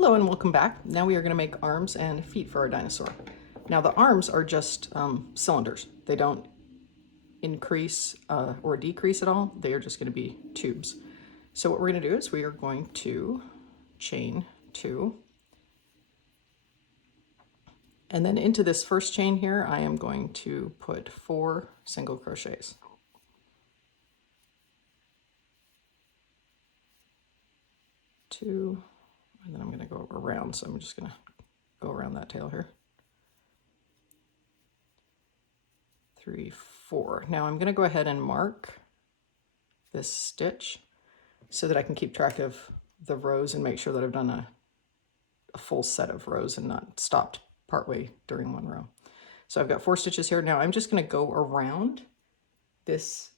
Hello and welcome back. Now we are going to make arms and feet for our dinosaur. Now the arms are just cylinders. They don't increase or decrease at all. They are just going to be tubes. So what we're going to do is we are going to chain 2. And then into this first chain here, I am going to put 4 single crochets. Two, and then I'm going to go around, so I'm just going to go around that tail here. 3, 4. Now I'm going to go ahead and mark this stitch so that I can keep track of the rows and make sure that I've done a full set of rows and not stopped partway during one row. So I've got 4 stitches here. Now I'm just going to go around this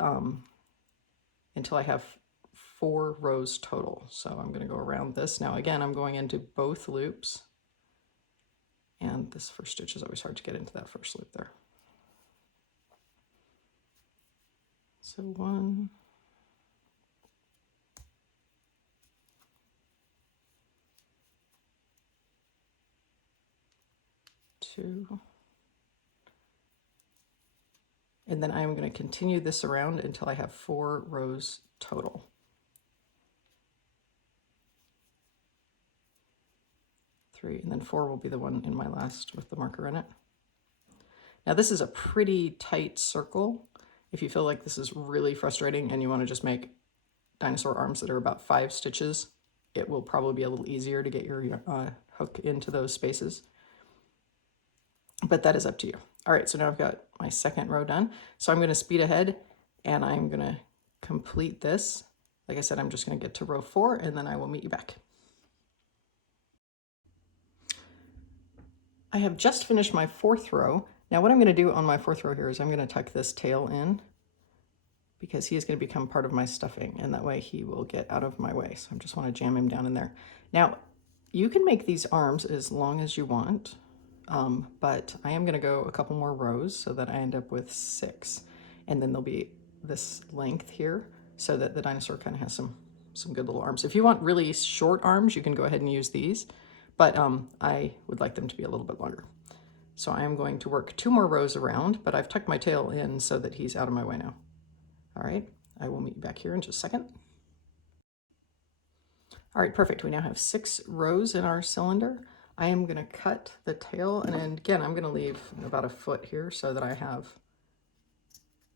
until I have 4 rows total. So I'm going to go around this. Now again, I'm going into both loops, and this first stitch is always hard to get into that first loop there. So 1, 2, and then I'm going to continue this around until I have 4 rows total. 3, and then 4 will be the one in my last with the marker in it. Now this is a pretty tight circle. If you feel like this is really frustrating and you want to just make dinosaur arms that are about 5 stitches, it will probably be a little easier to get your hook into those spaces. But that is up to you. All right, so now I've got my second row done. So I'm going to speed ahead and I'm going to complete this. Like I said, I'm just going to get to row 4 and then I will meet you back. I have just finished my 4th row. Now what I'm going to do on my 4th row here is I'm going to tuck this tail in because he is going to become part of my stuffing, and that way he will get out of my way. So I just want to jam him down in there. Now you can make these arms as long as you want, but I am going to go a couple more rows so that I end up with 6, and then there'll be this length here so that the dinosaur kind of has some good little arms. If you want really short arms, you can go ahead and use these, but I would like them to be a little bit longer. So I am going to work 2 more rows around, but I've tucked my tail in so that he's out of my way now. All right, I will meet you back here in just a second. All right, perfect. We now have 6 rows in our cylinder. I am going to cut the tail, and then again, I'm going to leave about 1 foot here so that I have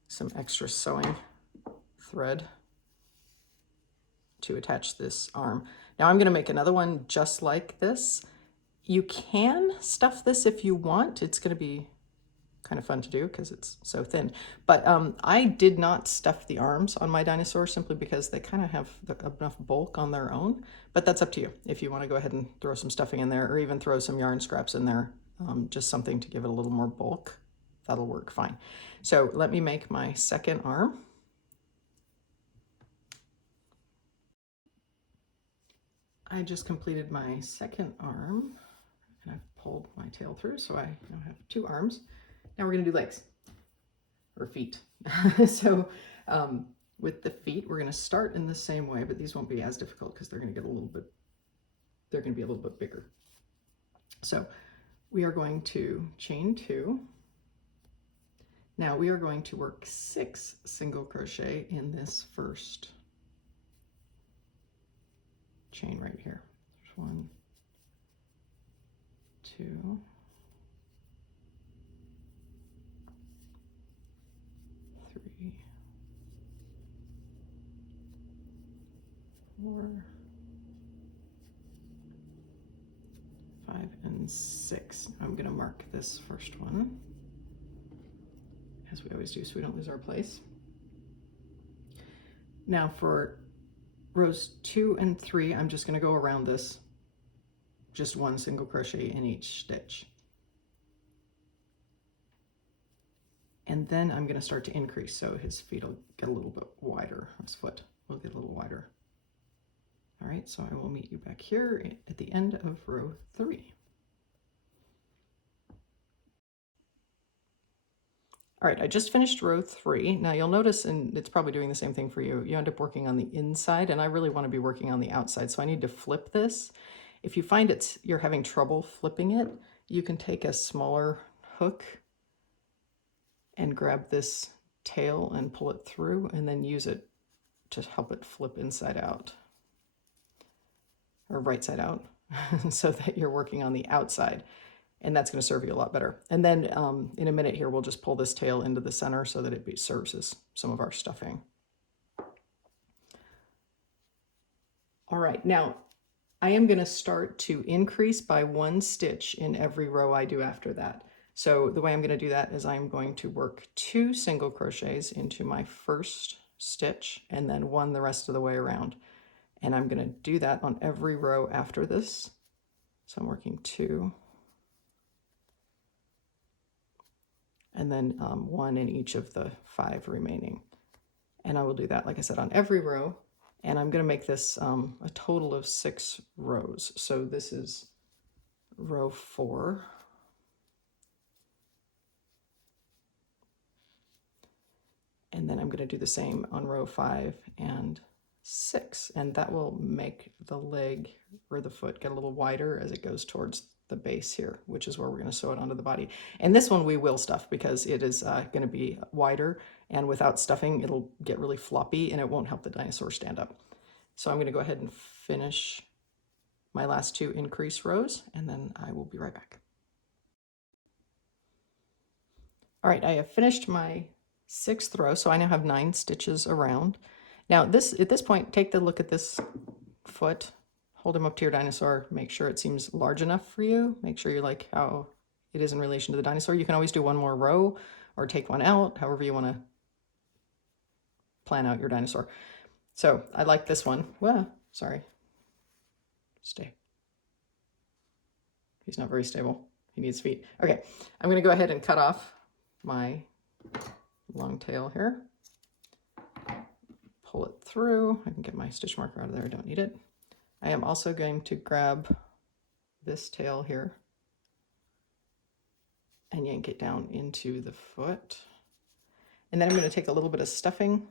some extra sewing thread to attach this arm. Now I'm going to make another one just like this. You can stuff this if you want. It's going to be kind of fun to do because it's so thin. But I did not stuff the arms on my dinosaur simply because they kind of have enough bulk on their own. But that's up to you. If you want to go ahead and throw some stuffing in there or even throw some yarn scraps in there, just something to give it a little more bulk, that'll work fine. So let me make my second arm. I just completed my second arm and I've pulled my tail through, so I now have 2 arms. Now we're going to do legs or feet. So with the feet, we're going to start in the same way, but these won't be as difficult because they're going to get they're going to be a little bit bigger. So we are going to chain 2. Now we are going to work 6 single crochet in this first chain right here. There's 1, 2, 3, 4, 5, and 6. I'm going to mark this first one, as we always do, so we don't lose our place. Now for rows 2 and 3, I'm just going to go around this, just 1 single crochet in each stitch. And then I'm going to start to increase, so his feet will get a little bit wider, his foot will get a little wider. All right, so I will meet you back here at the end of row 3. All right, I just finished row 3. Now you'll notice, and it's probably doing the same thing for you, you end up working on the inside, and I really want to be working on the outside, so I need to flip this. If you find you're having trouble flipping it, you can take a smaller hook and grab this tail and pull it through and then use it to help it flip inside out or right side out so that you're working on the outside, and that's going to serve you a lot better. And then in a minute here, we'll just pull this tail into the center so that it serves as some of our stuffing. All right, now I am going to start to increase by 1 stitch in every row I do after that. So the way I'm going to do that is I'm going to work 2 single crochets into my first stitch and then 1 the rest of the way around. And I'm going to do that on every row after this. So I'm working 2 and then 1 in each of the 5 remaining. And I will do that, like I said, on every row. And I'm going to make this a total of 6 rows. So this is row 4. And then I'm going to do the same on row 5 and 6. And that will make the leg or the foot get a little wider as it goes towards the base here, which is where we're going to sew it onto the body. And this one we will stuff because it is going to be wider, and without stuffing it'll get really floppy and it won't help the dinosaur stand up. So I'm going to go ahead and finish my last 2 increase rows and then I will be right back. All right, I have finished my 6th row, so I now have 9 stitches around. Now at this point, take the look at this foot, hold him up to your dinosaur, make sure it seems large enough for you, make sure you like how it is in relation to the dinosaur. You can always do 1 more row or take 1 out, however you want to plan out your dinosaur. So I like this one. Well, sorry. Stay. He's not very stable. He needs feet. Okay, I'm going to go ahead and cut off my long tail here. Pull it through. I can get my stitch marker out of there. I don't need it. I am also going to grab this tail here and yank it down into the foot. And then I'm going to take a little bit of stuffing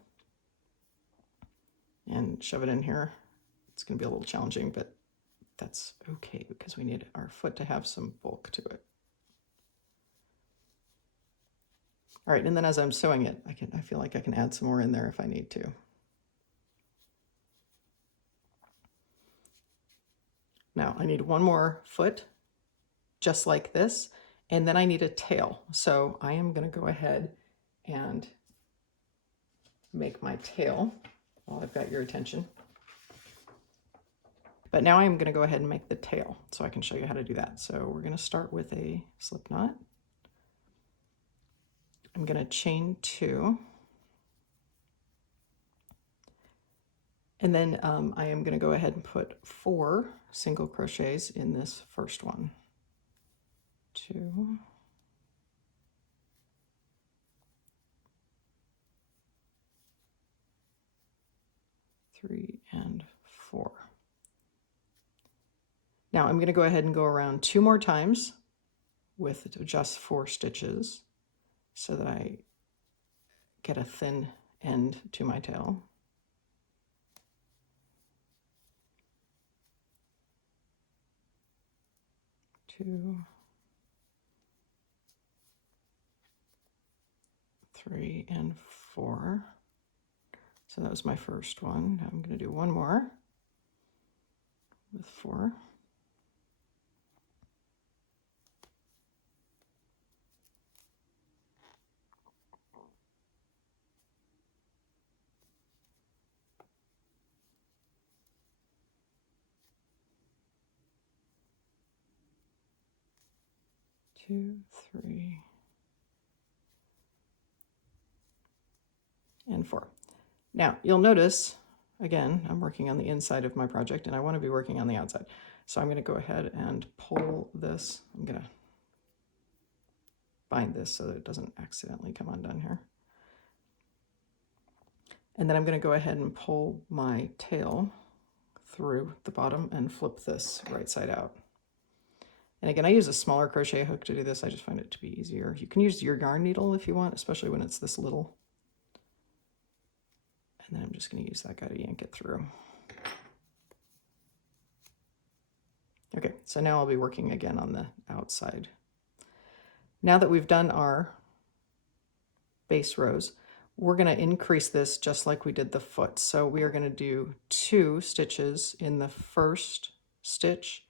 and shove it in here. It's going to be a little challenging, but that's okay because we need our foot to have some bulk to it. All right, and then as I'm sewing it, I feel like I can add some more in there if I need to. Now I need 1 more foot, just like this, and then I need a tail. So I am going to go ahead and make my tail while I've got your attention. But now I'm going to go ahead and make the tail so I can show you how to do that. So we're going to start with a slip knot. I'm going to chain 2. And then I am going to go ahead and put 4 single crochets in this first one. 2. 3 and 4. Now I'm going to go ahead and go around 2 more times with just 4 stitches so that I get a thin end to my tail. Two, 3 and 4. So that was my first one. Now I'm going to do 1 more with 4. 2, 3, and 4. Now you'll notice, again, I'm working on the inside of my project and I want to be working on the outside. So I'm going to go ahead and pull this. I'm going to bind this so that it doesn't accidentally come undone here. And then I'm going to go ahead and pull my tail through the bottom and flip this right side out. And again, I use a smaller crochet hook to do this. I just find it to be easier. You can use your yarn needle if you want, especially when it's this little. And then I'm just going to use that guy to yank it through. so now I'll be working again on the outside. Now that we've done our base rows, we're going to increase this just like we did the foot. So we are going to do 2 stitches in the first stitch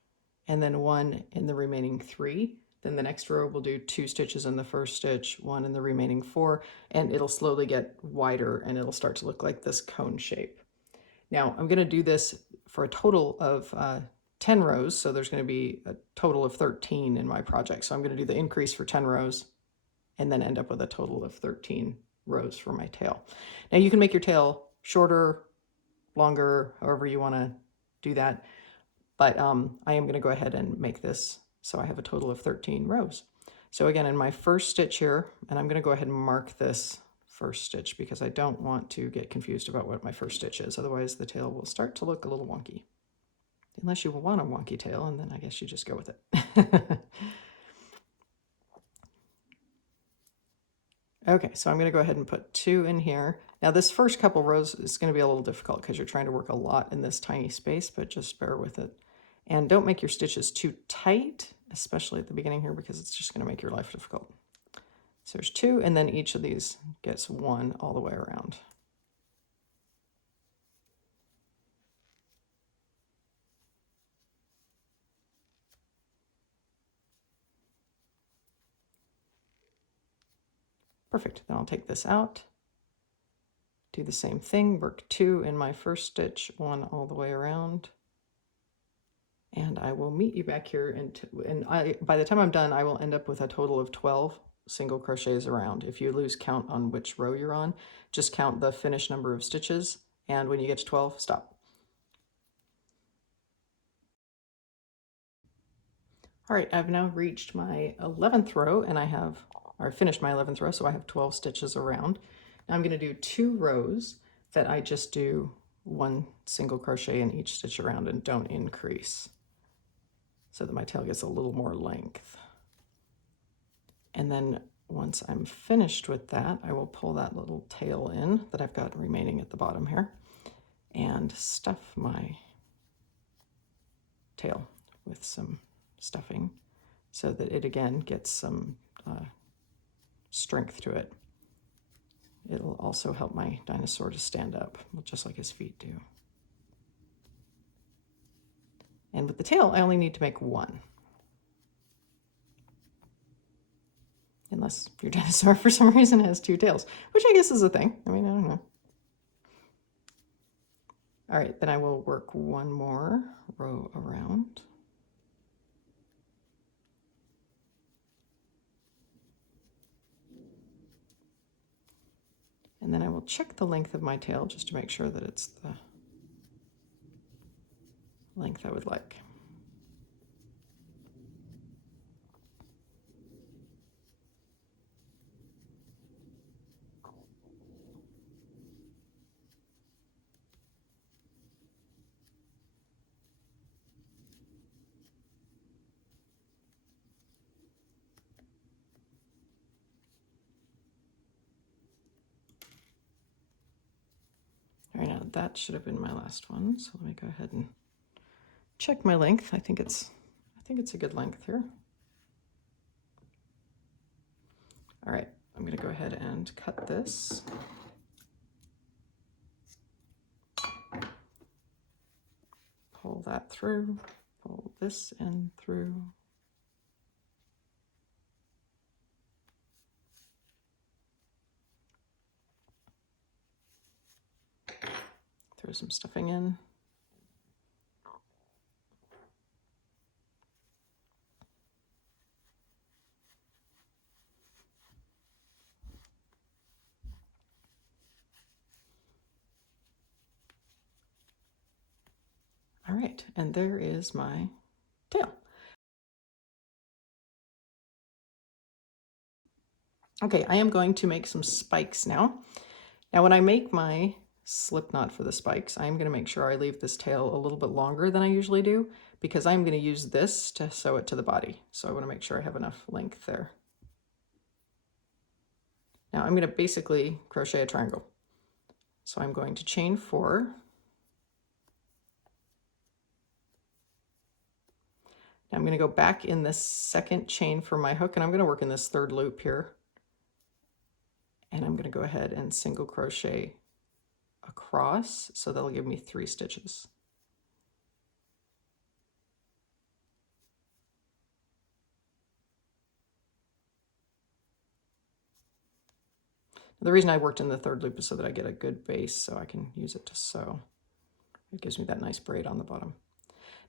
and then 1 in the remaining 3. Then the next row we'll do 2 stitches in the first stitch, 1 in the remaining 4, and it'll slowly get wider and it'll start to look like this cone shape. Now I'm going to do this for a total of 10 rows, so there's going to be a total of 13 in my project. So I'm going to do the increase for 10 rows and then end up with a total of 13 rows for my tail. Now you can make your tail shorter, longer, however you want to do that, but I am going to go ahead and make this so I have a total of 13 rows. So again, in my first stitch here, and I'm going to go ahead and mark this first stitch because I don't want to get confused about what my first stitch is, otherwise the tail will start to look a little wonky. Unless you want a wonky tail, and then I guess you just go with it. Okay, so I'm going to go ahead and put 2 in here. Now this first couple rows is going to be a little difficult because you're trying to work a lot in this tiny space, but just bear with it. And don't make your stitches too tight, especially at the beginning here, because it's just going to make your life difficult. So there's 2, and then each of these gets 1 all the way around. Perfect. Then I'll take this out, do the same thing, work 2 in my first stitch, 1 all the way around. And I will meet you back here, and by the time I'm done, I will end up with a total of 12 single crochets around. If you lose count on which row you're on, just count the finished number of stitches, and when you get to 12, stop. All right, I've now reached my 11th row, and I finished my 11th row, so I have 12 stitches around. Now I'm going to do 2 rows that I just do 1 single crochet in each stitch around and don't increase, so that my tail gets a little more length. And then once I'm finished with that, I will pull that little tail in that I've got remaining at the bottom here and stuff my tail with some stuffing so that it again gets some strength to it. It'll also help my dinosaur to stand up, just like his feet do. And with the tail, I only need to make 1. Unless your dinosaur for some reason has 2 tails, which I guess is a thing. I mean, I don't know. All right, then I will work 1 more row around. And then I will check the length of my tail just to make sure that it's the length I would like. All right, now that should have been my last one. So let me go ahead and check my length. I think it's a good length here. All right, I'm going to go ahead and cut this. Pull that through, pull this in through. Throw some stuffing in. All right, and there is my tail. Okay, I am going to make some spikes now. Now when I make my slip knot for the spikes, I'm going to make sure I leave this tail a little bit longer than I usually do because I'm going to use this to sew it to the body. So I want to make sure I have enough length there. Now I'm going to basically crochet a triangle. So I'm going to chain 4. Now I'm going to go back in this second chain for my hook, and I'm going to work in this third loop here. And I'm going to go ahead and single crochet across, so that'll give me 3 stitches. The reason I worked in the third loop is so that I get a good base so I can use it to sew. It gives me that nice braid on the bottom.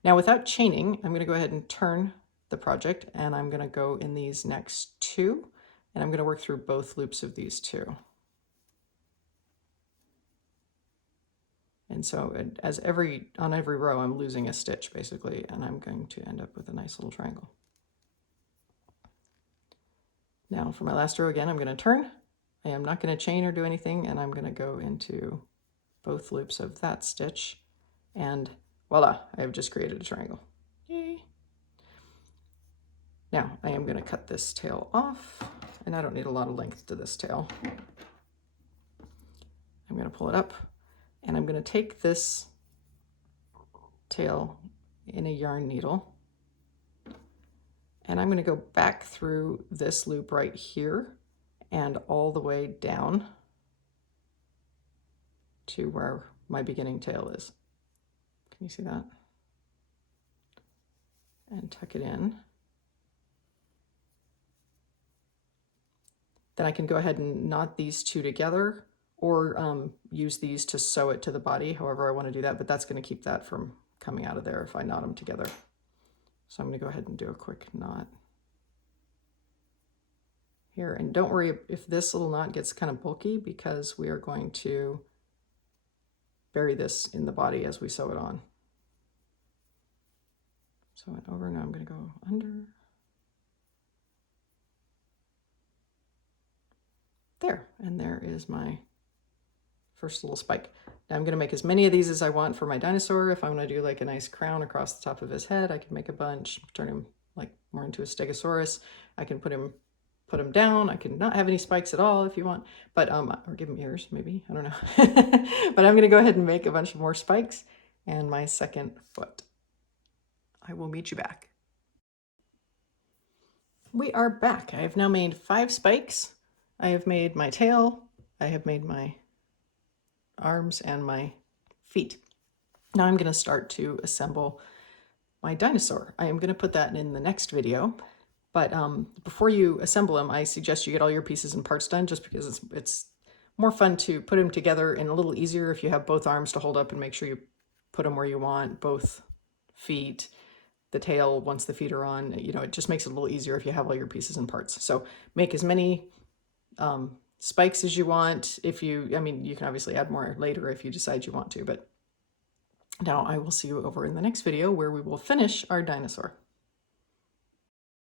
Now without chaining, I'm going to go ahead and turn the project, and I'm going to go in these next 2, and I'm going to work through both loops of these 2. And so on every row I'm losing a stitch basically, and I'm going to end up with a nice little triangle. Now for my last row again, I'm going to turn. I am not going to chain or do anything, and I'm going to go into both loops of that stitch, and voila, I have just created a triangle. Yay! Now I am going to cut this tail off, and I don't need a lot of length to this tail. I'm going to pull it up, and I'm going to take this tail in a yarn needle, and I'm going to go back through this loop right here and all the way down to where my beginning tail is. Can you see that? And tuck it in. Then I can go ahead and knot these 2 together, or use these to sew it to the body, however I want to do that, but that's going to keep that from coming out of there if I knot them together. So I'm going to go ahead and do a quick knot here, and don't worry if this little knot gets kind of bulky, because we are going to bury this in the body as we sew it on. So I went over, now I'm going to go under. There, and there is my first little spike. Now I'm going to make as many of these as I want for my dinosaur. If I'm going to do like a nice crown across the top of his head, I can make a bunch, turn him like more into a stegosaurus. I can put him down. I can not have any spikes at all if you want, but or give him ears maybe, I don't know. But I'm going to go ahead and make a bunch of more spikes and my second foot. I will meet you back. We are back. I have now made 5 spikes. I have made my tail, I have made my arms and my feet. Now I'm going to start to assemble my dinosaur. I am going to put that in the next video, but before you assemble him, I suggest you get all your pieces and parts done, just because it's more fun to put them together and a little easier if you have both arms to hold up and make sure you put them where you want, both feet, the tail once the feet are on. You know, it just makes it a little easier if you have all your pieces and parts. So make as many spikes as you want. I mean, you can obviously add more later if you decide you want to, but now I will see you over in the next video where we will finish our dinosaur.